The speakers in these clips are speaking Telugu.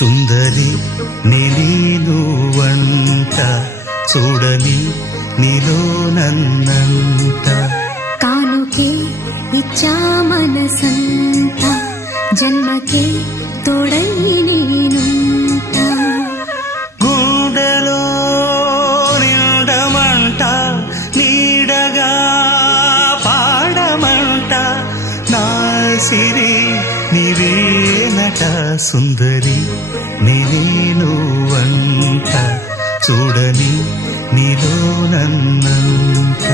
సుందరి నీను వంట చూడని నీలో నన్నంట కానుకే ఇచ్చా మనసంత జన్మకే తోడై నేనుంట గుండెలో నిండమంట నీడగా పాడమంట నా సిరి నీవేనట సుందరి నీను వంట చూడని నీలో నన్నంట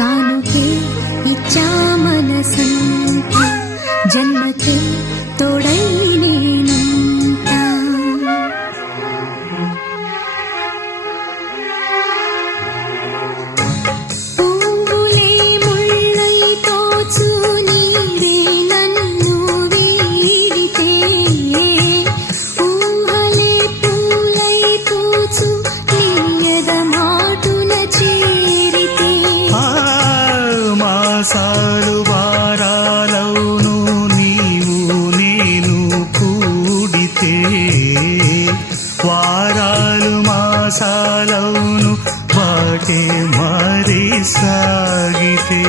కానుకే ఇచ్చా మనసంత జన్మకే తోడై నేనుంట పువ్వులే ముళ్ళై తోచు నీరే నన్ను వీడితే ఊహలే పూలై తోచు నీయద మాటున చేరితే మాసాలు వారాలవును నీవు నేను కూడితే వారాలు మాసాలవును వాటే మారి సాగితే